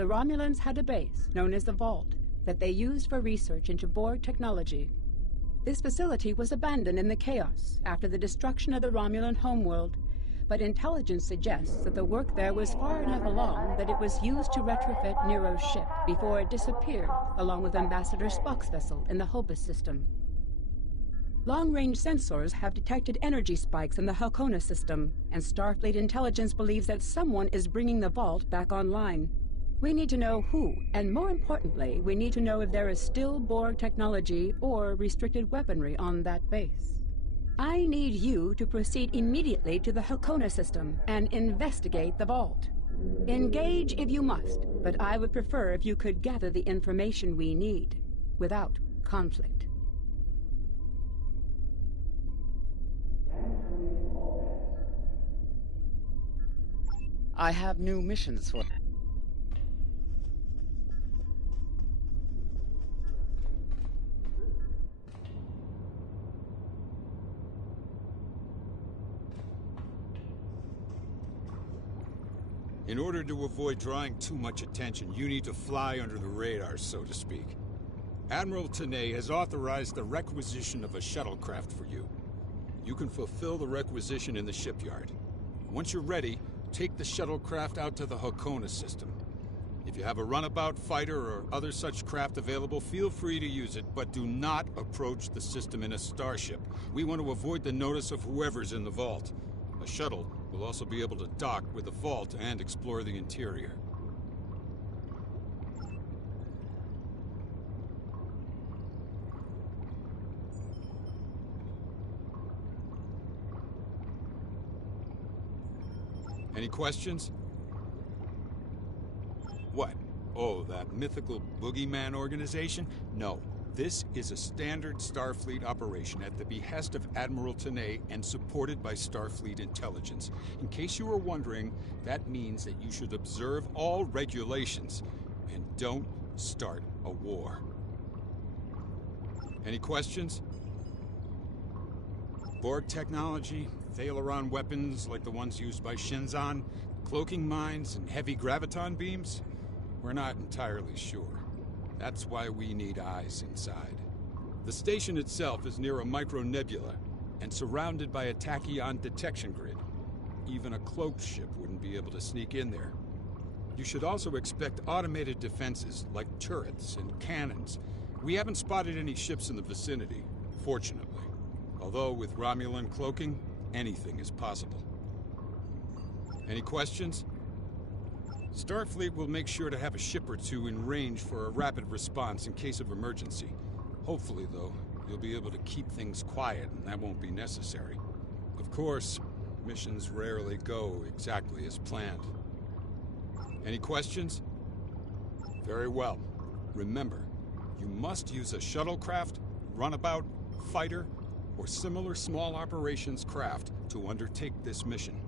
the Romulans had a base known as the Vault that they used for research into Borg technology. This facility was abandoned in the chaos after the destruction of the Romulan homeworld, but intelligence suggests that the work there was far enough along that it was used to retrofit Nero's ship before it disappeared, along with Ambassador Spock's vessel in the Hobus system. Long-range sensors have detected energy spikes in the Halcona system, and Starfleet intelligence believes that someone is bringing the Vault back online. We need to know who, and more importantly, we need to know if there is still Borg technology or restricted weaponry on that base. I need you to proceed immediately to the Halcona system and investigate the Vault. Engage if you must, but I would prefer if you could gather the information we need, without conflict. I have new missions for... In order to avoid drawing too much attention, you need to fly under the radar, so to speak. Admiral Tanay has authorized the requisition of a shuttlecraft for you. You can fulfill the requisition in the shipyard. Once you're ready, take the shuttlecraft out to the Halcona system. If you have a runabout fighter or other such craft available, feel free to use it, but do not approach the system in a starship. We want to avoid the notice of whoever's in the vault. A shuttle will also be able to dock with the vault and explore the interior. Any questions? What? Oh, that mythical boogeyman organization? No. This is a standard Starfleet operation at the behest of Admiral Tanay and supported by Starfleet intelligence. In case you were wondering, that means that you should observe all regulations and don't start a war. Any questions? Borg technology, Thalaron weapons like the ones used by Shinzon, cloaking mines, and heavy graviton beams? We're not entirely sure. That's why we need eyes inside. The station itself is near a micronebula and surrounded by a tachyon detection grid. Even a cloaked ship wouldn't be able to sneak in there. You should also expect automated defenses like turrets and cannons. We haven't spotted any ships in the vicinity, fortunately. Although with Romulan cloaking, anything is possible. Any questions? Starfleet will make sure to have a ship or two in range for a rapid response in case of emergency. Hopefully, though, you'll be able to keep things quiet and that won't be necessary. Of course, missions rarely go exactly as planned. Any questions? Very well. Remember, you must use a shuttlecraft, runabout, fighter, or similar small operations craft to undertake this mission.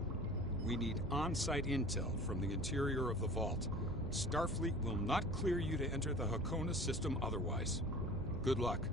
We need on-site intel from the interior of the vault. Starfleet will not clear you to enter the Halcona system otherwise. Good luck.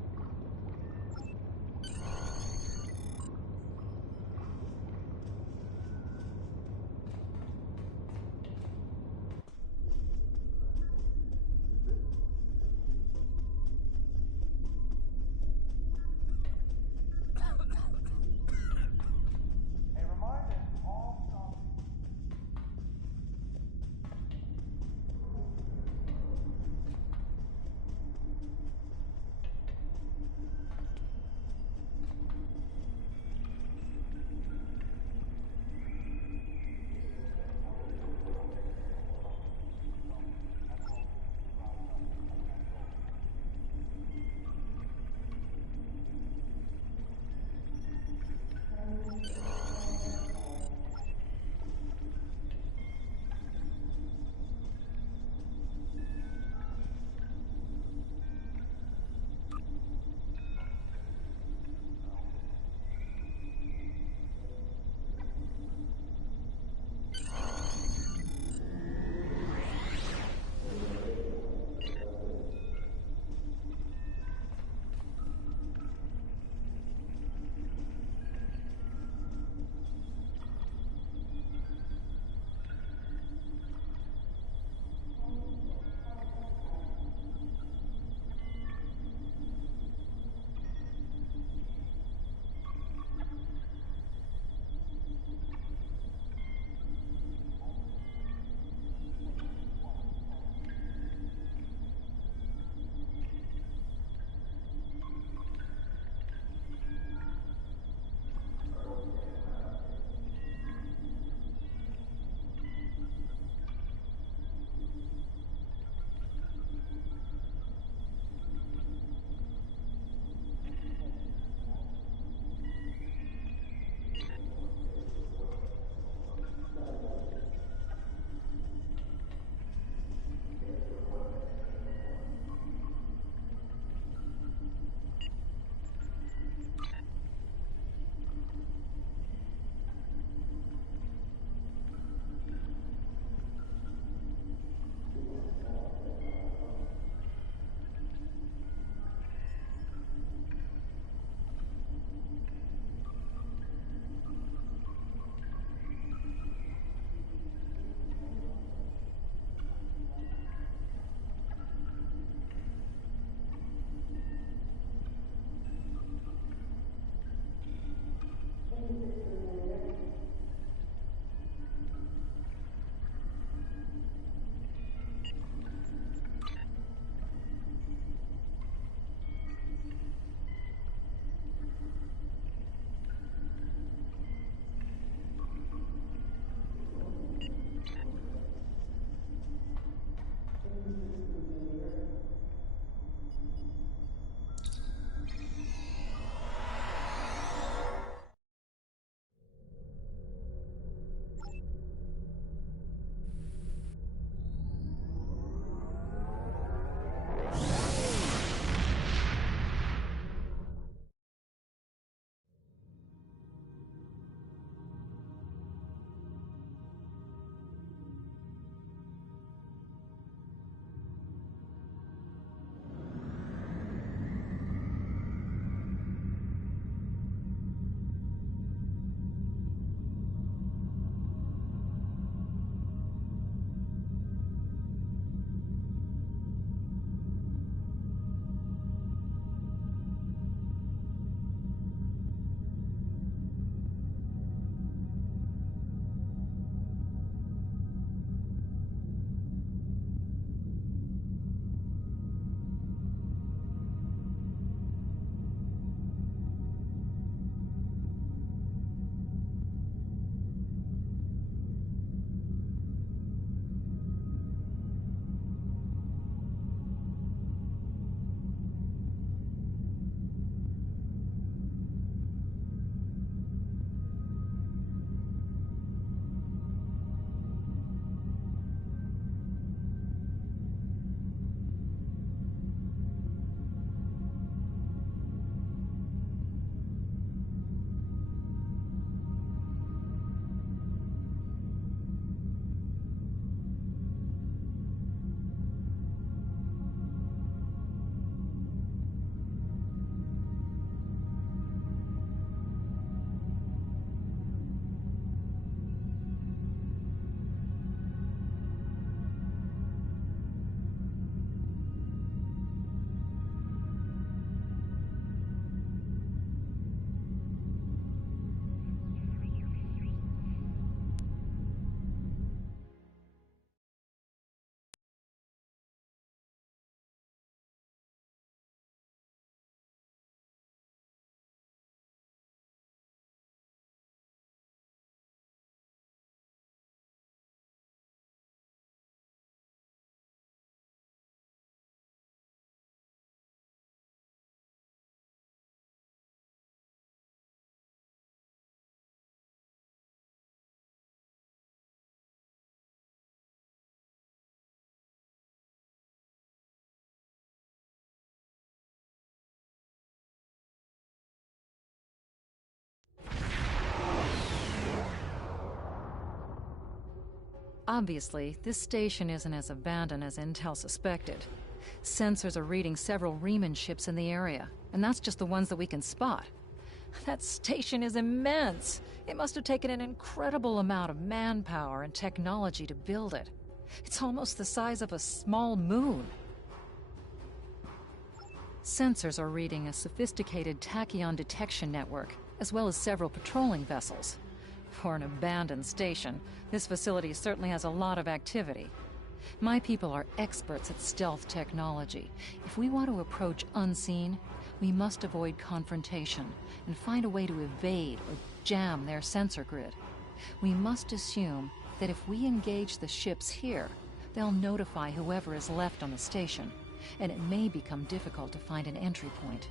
Obviously, this station isn't as abandoned as Intel suspected. Sensors are reading several Riemann ships in the area, and that's just the ones that we can spot. That station is immense. It must have taken an incredible amount of manpower and technology to build it. It's almost the size of a small moon. Sensors are reading a sophisticated tachyon detection network, as well as several patrolling vessels. For an abandoned station, this facility certainly has a lot of activity. My people are experts at stealth technology. If we want to approach unseen, we must avoid confrontation and find a way to evade or jam their sensor grid. We must assume that if we engage the ships here, they'll notify whoever is left on the station, and it may become difficult to find an entry point.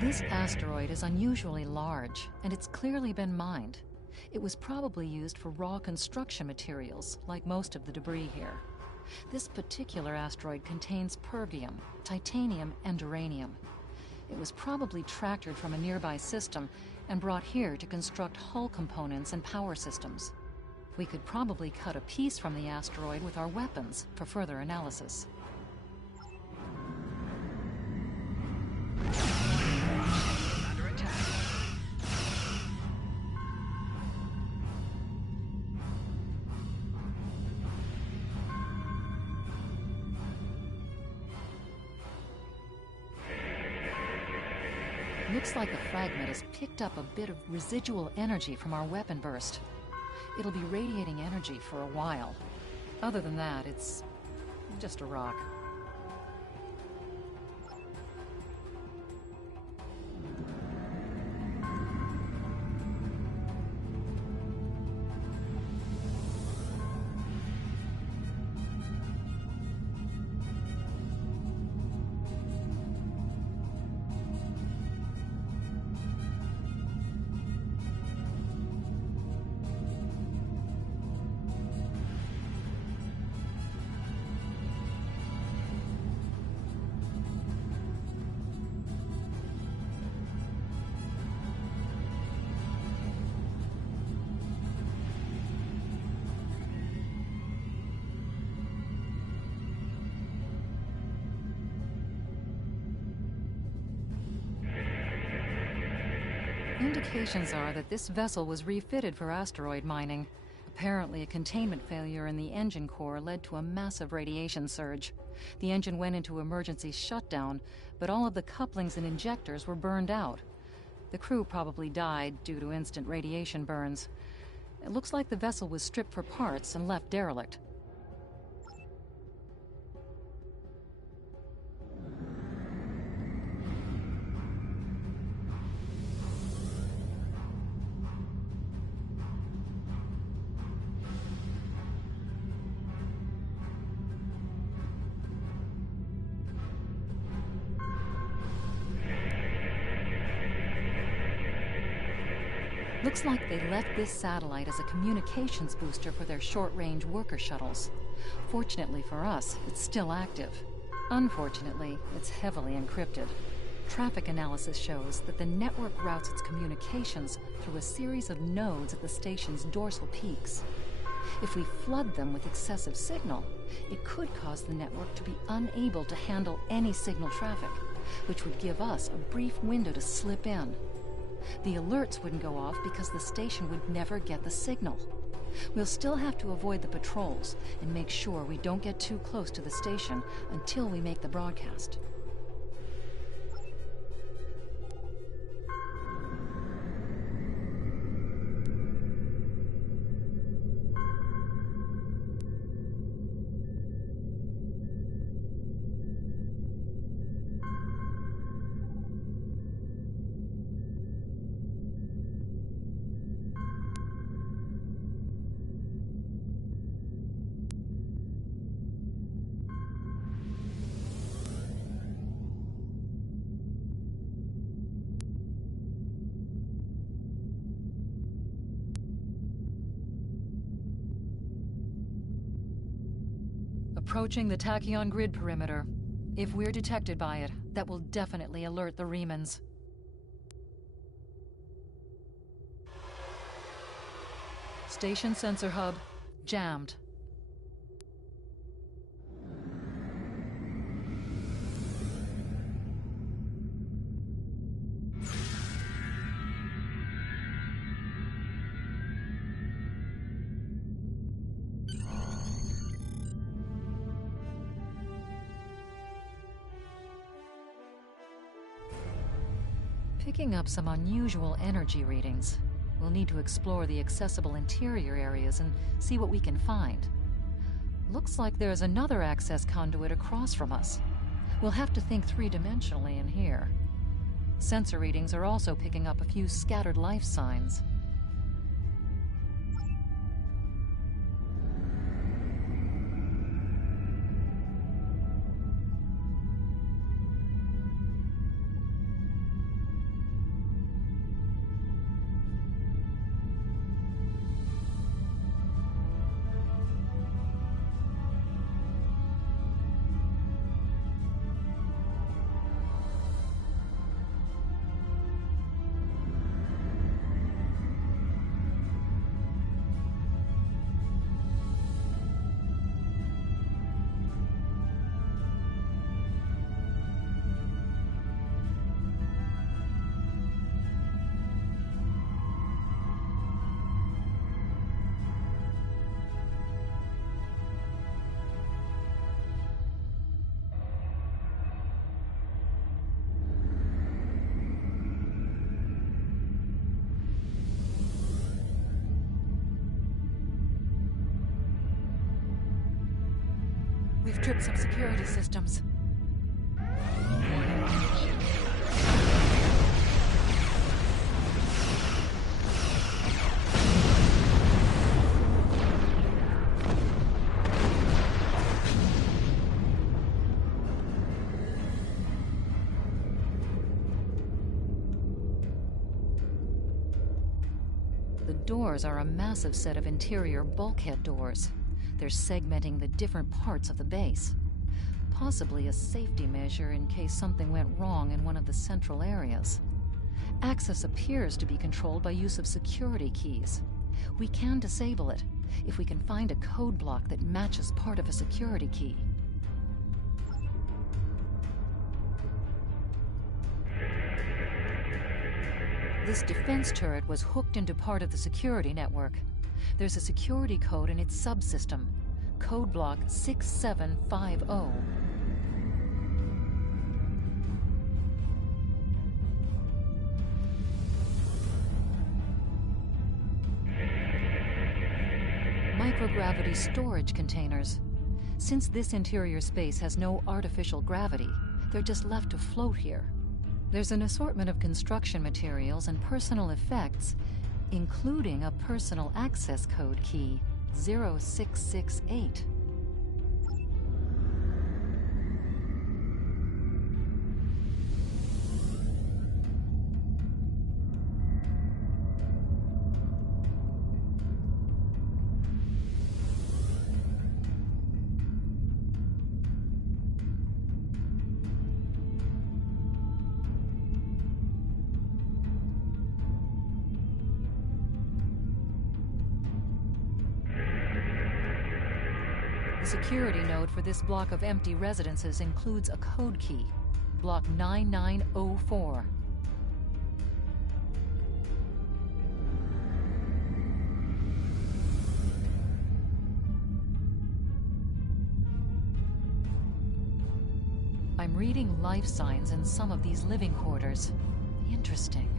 This asteroid is unusually large, and it's clearly been mined. It was probably used for raw construction materials, like most of the debris here. This particular asteroid contains pergium, titanium, and uranium. It was probably tractored from a nearby system and brought here to construct hull components and power systems. We could probably cut a piece from the asteroid with our weapons for further analysis. Under attack. Looks like the fragment has picked up a bit of residual energy from our weapon burst. It'll be radiating energy for a while. Other than that, it's just a rock. Indications are that this vessel was refitted for asteroid mining. Apparently, a containment failure in the engine core led to a massive radiation surge. The engine went into emergency shutdown, but all of the couplings and injectors were burned out. The crew probably died due to instant radiation burns. It looks like the vessel was stripped for parts and left derelict. Looks like they left this satellite as a communications booster for their short-range worker shuttles. Fortunately for us, it's still active. Unfortunately, it's heavily encrypted. Traffic analysis shows that the network routes its communications through a series of nodes at the station's dorsal peaks. If we flood them with excessive signal, it could cause the network to be unable to handle any signal traffic, which would give us a brief window to slip in. The alerts wouldn't go off because the station would never get the signal. We'll still have to avoid the patrols and make sure we don't get too close to the station until we make the broadcast. Approaching the tachyon grid perimeter. If we're detected by it, that will definitely alert the Remans. Station sensor hub jammed. Picking up some unusual energy readings. We'll need to explore the accessible interior areas and see what we can find. Looks like there's another access conduit across from us. We'll have to think three-dimensionally in here. Sensor readings are also picking up a few scattered life signs. We've tripped some security systems. The doors are a massive set of interior bulkhead doors. They're segmenting the different parts of the base. Possibly a safety measure in case something went wrong in one of the central areas. Access appears to be controlled by use of security keys. We can disable it if we can find a code block that matches part of a security key. This defense turret was hooked into part of the security network. There's a security code in its subsystem. Code block 6750. Microgravity storage containers. Since this interior space has no artificial gravity, they're just left to float here. There's an assortment of construction materials and personal effects, including a personal access code key, 0668. The security node for this block of empty residences includes a code key, Block 9904. I'm reading life signs in some of these living quarters. Interesting.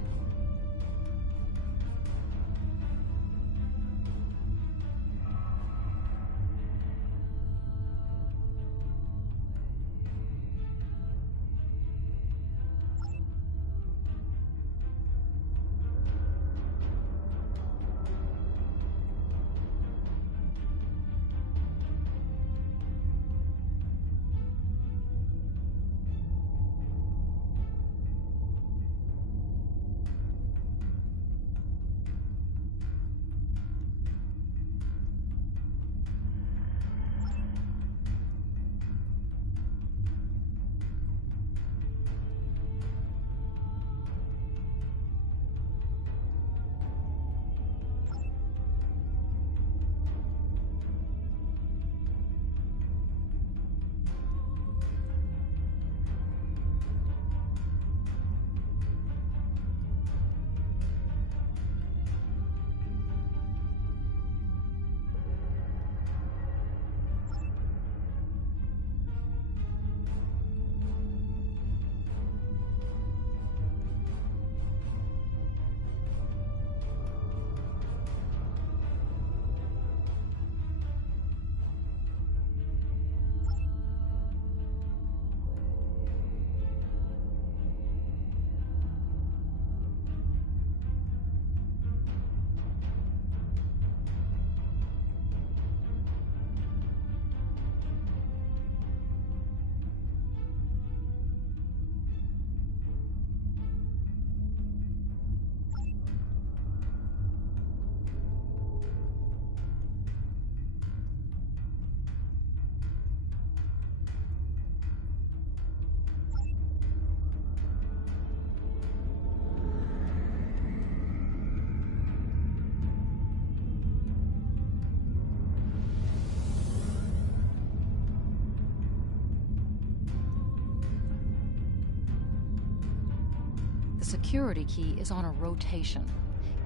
The security key is on a rotation.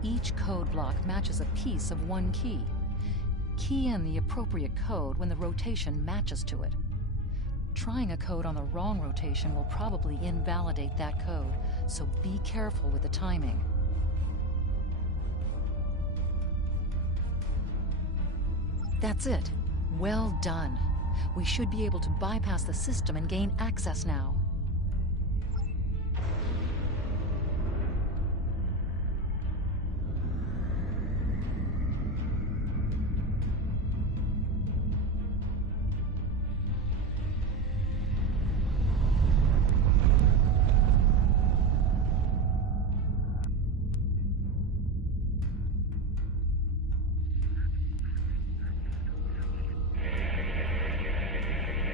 Each code block matches a piece of one key. Key in the appropriate code when the rotation matches to it. Trying a code on the wrong rotation will probably invalidate that code, so be careful with the timing. That's it. Well done. We should be able to bypass the system and gain access now.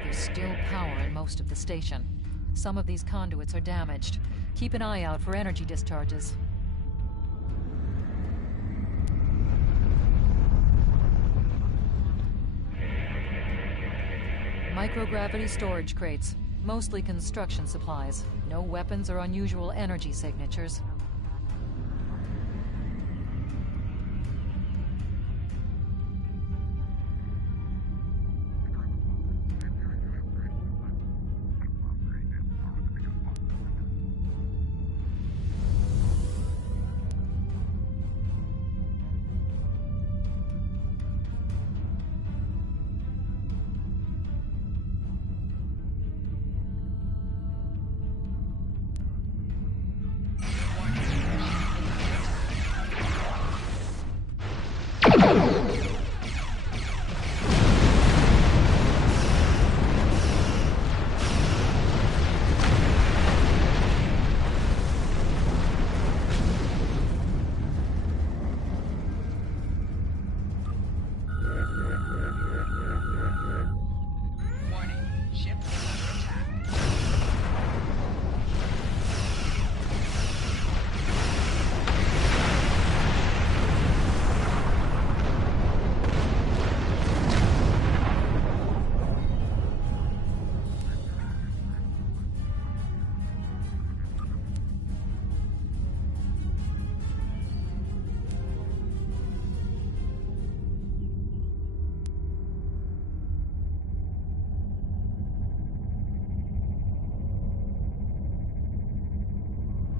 There's still power in most of the station. Some of these conduits are damaged. Keep an eye out for energy discharges. Microgravity storage crates. Mostly construction supplies. No weapons or unusual energy signatures.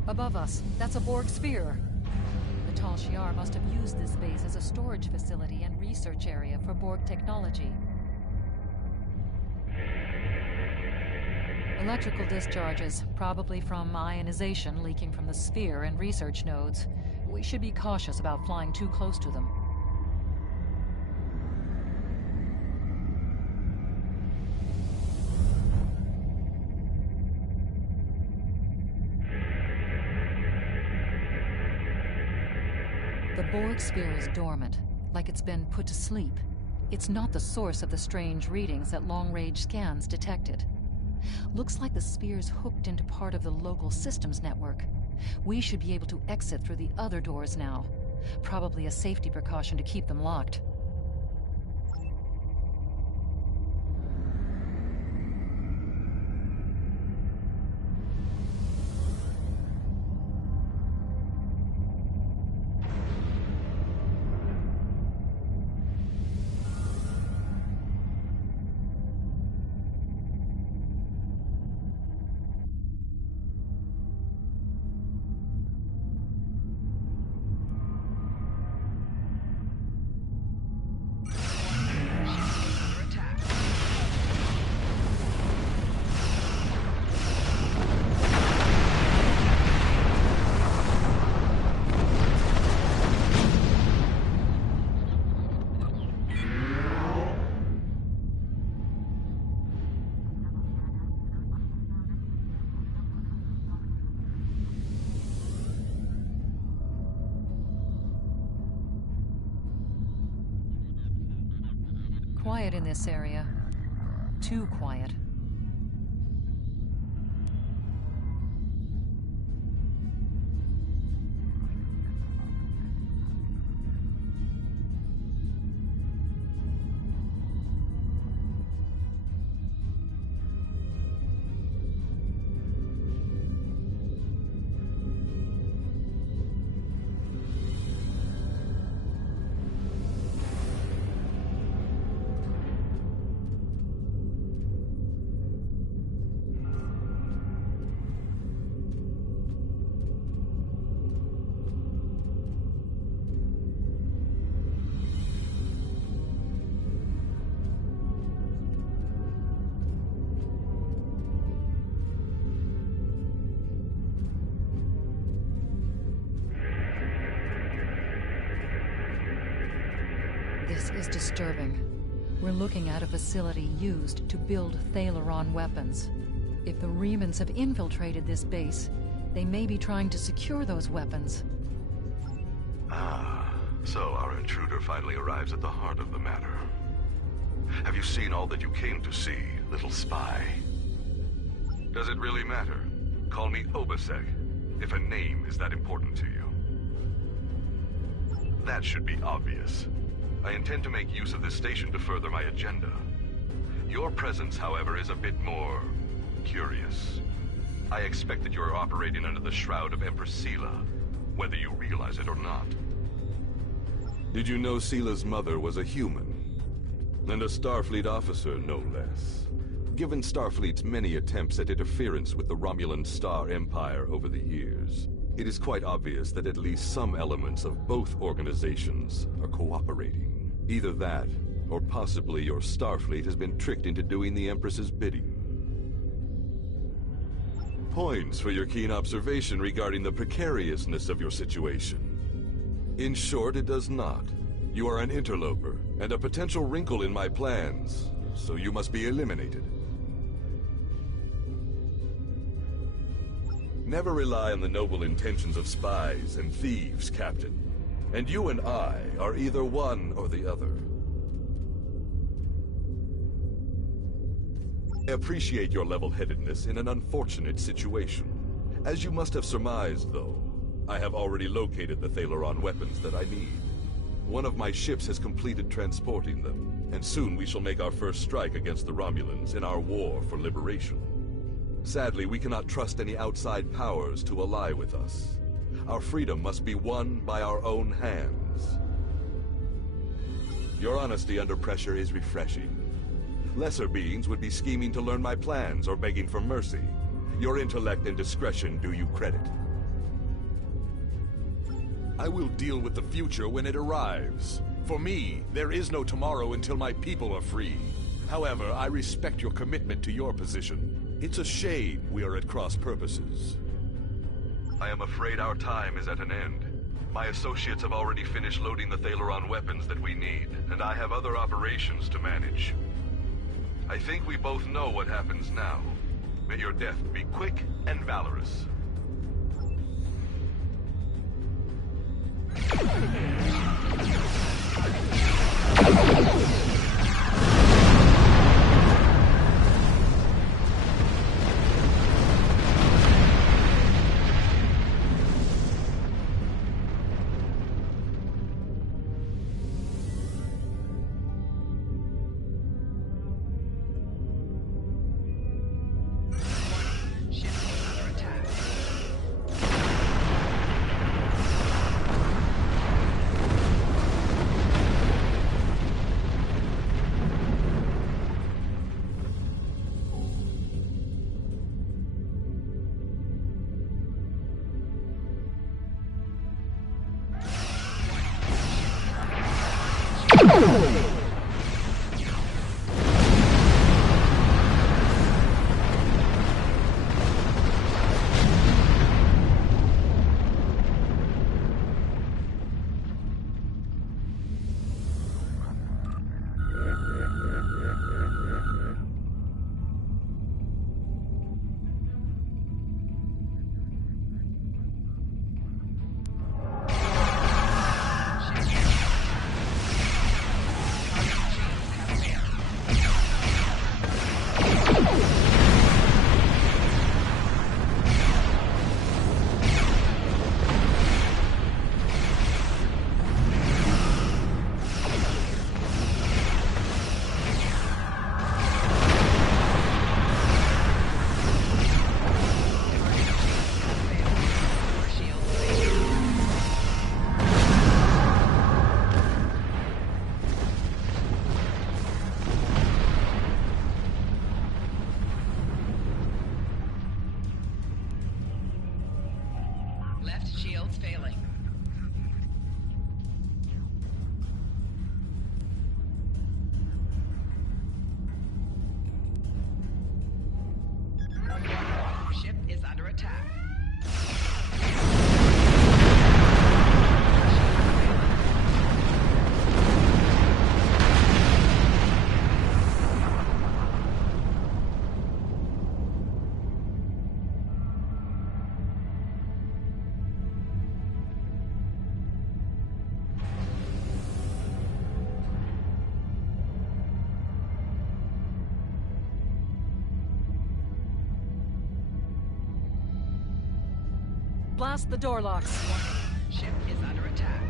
Above us, that's a Borg sphere. The Tal Shiar must have used this base as a storage facility and research area for Borg technology. Electrical discharges, probably from ionization leaking from the sphere and research nodes. We should be cautious about flying too close to them. The Borg sphere is dormant, like it's been put to sleep. It's not the source of the strange readings that long-range scans detected. Looks like the sphere's hooked into part of the local systems network. We should be able to exit through the other doors now. Probably a safety precaution to keep them locked. Under attack. Quiet in this area. Too quiet. This is disturbing. We're looking at a facility used to build Thalaron weapons. If the Remans have infiltrated this base, they may be trying to secure those weapons. Ah, so our intruder finally arrives at the heart of the matter. Have you seen all that you came to see, little spy? Does it really matter? Call me Obasek, if a name is that important to you. That should be obvious. I intend to make use of this station to further my agenda. Your presence, however, is a bit more curious. I expect that you are operating under the shroud of Empress Sela, whether you realize it or not. Did you know Sela's mother was a human? And a Starfleet officer, no less. Given Starfleet's many attempts at interference with the Romulan Star Empire over the years, it is quite obvious that at least some elements of both organizations are cooperating. Either that, or possibly your Starfleet has been tricked into doing the Empress's bidding. Points for your keen observation regarding the precariousness of your situation. In short, it does not. You are an interloper, and a potential wrinkle in my plans, so you must be eliminated. Never rely on the noble intentions of spies and thieves, Captain. And you and I are either one or the other. I appreciate your level-headedness in an unfortunate situation. As you must have surmised, though, I have already located the Thalaron weapons that I need. One of my ships has completed transporting them, and soon we shall make our first strike against the Romulans in our war for liberation. Sadly, we cannot trust any outside powers to ally with us. Our freedom must be won by our own hands. Your honesty under pressure is refreshing. Lesser beings would be scheming to learn my plans or begging for mercy. Your intellect and discretion do you credit. I will deal with the future when it arrives. For me, there is no tomorrow until my people are free. However, I respect your commitment to your position. It's a shame we are at cross purposes. I am afraid our time is at an end. My associates have already finished loading the Thaleron weapons that we need, and I have other operations to manage. I think we both know what happens now. May your death be quick and valorous. Left shields failing. Ship is under attack. Blast the door locks. Ship is under attack.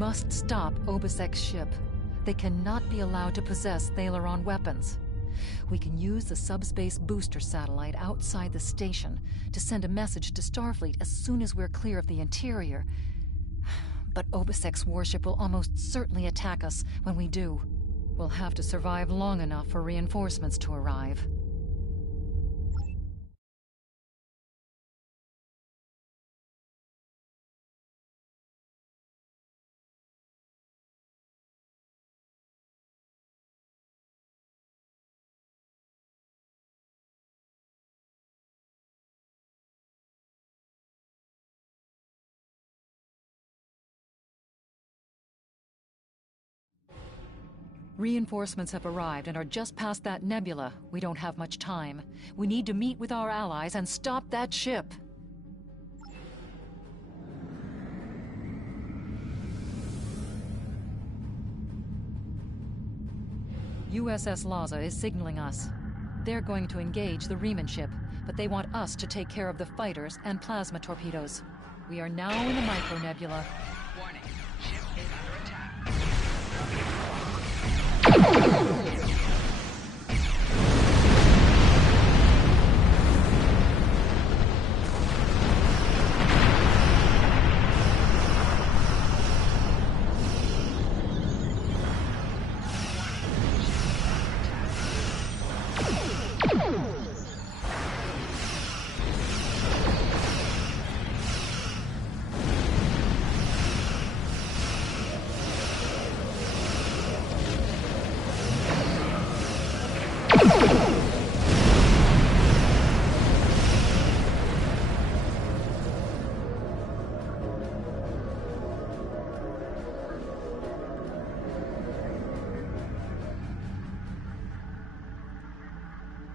must stop Obisek's ship. They cannot be allowed to possess Thalaron weapons. We can use the subspace booster satellite outside the station to send a message to Starfleet as soon as we're clear of the interior. But Obisek's warship will almost certainly attack us when we do. We'll have to survive long enough for reinforcements to arrive. Reinforcements have arrived and are just past that nebula. We don't have much time. We need to meet with our allies and stop that ship. USS Laza is signaling us. They're going to engage the Riemann ship, but they want us to take care of the fighters and plasma torpedoes. We are now in the micronebula. Warning. Ship is under attack.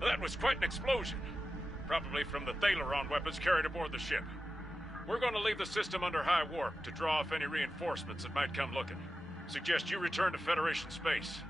That was quite an explosion. Probably from the Thalaron weapons carried aboard the ship. We're going to leave the system under high warp to draw off any reinforcements that might come looking. Suggest you return to Federation space.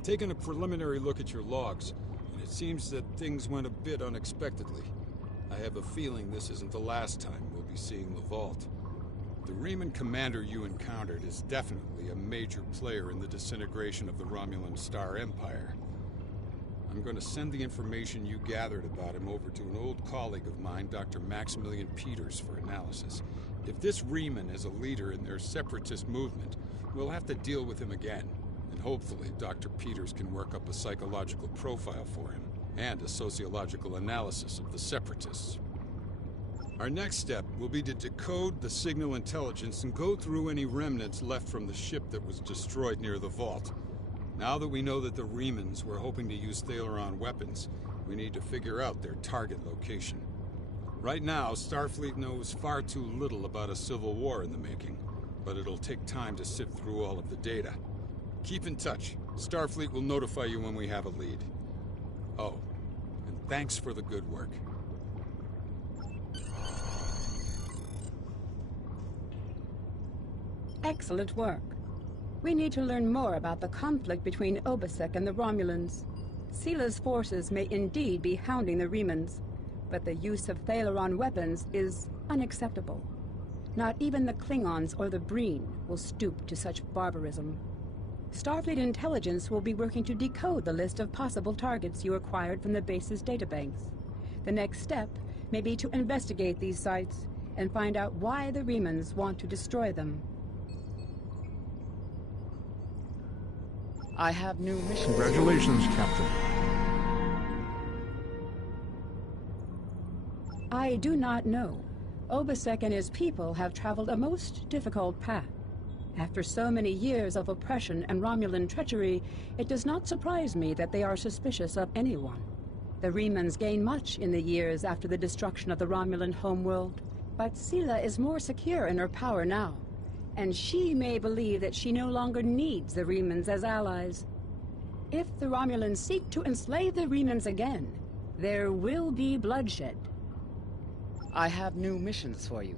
I've taken a preliminary look at your logs, and it seems that things went a bit unexpectedly. I have a feeling this isn't the last time we'll be seeing the Vault. The Riemann commander you encountered is definitely a major player in the disintegration of the Romulan Star Empire. I'm going to send the information you gathered about him over to an old colleague of mine, Dr. Maximilian Peters, for analysis. If this Riemann is a leader in their separatist movement, we'll have to deal with him again. And hopefully Dr. Peters can work up a psychological profile for him, and a sociological analysis of the separatists. Our next step will be to decode the signal intelligence and go through any remnants left from the ship that was destroyed near the Vault. Now that we know that the Riemanns were hoping to use Thaleron weapons, we need to figure out their target location. Right now, Starfleet knows far too little about a civil war in the making, but it'll take time to sift through all of the data. Keep in touch. Starfleet will notify you when we have a lead. Oh, and thanks for the good work. Excellent work. We need to learn more about the conflict between Obasek and the Romulans. Sila's forces may indeed be hounding the Riemanns, but the use of Thaleron weapons is unacceptable. Not even the Klingons or the Breen will stoop to such barbarism. Starfleet intelligence will be working to decode the list of possible targets you acquired from the base's databanks. The next step may be to investigate these sites and find out why the Riemanns want to destroy them. I have new missions. Congratulations, Captain. I do not know. Obasek and his people have traveled a most difficult path. After so many years of oppression and Romulan treachery, it does not surprise me that they are suspicious of anyone. The Riemanns gained much in the years after the destruction of the Romulan homeworld, but Sila is more secure in her power now, and she may believe that she no longer needs the Riemanns as allies. If the Romulans seek to enslave the Riemanns again, there will be bloodshed. I have new missions for you.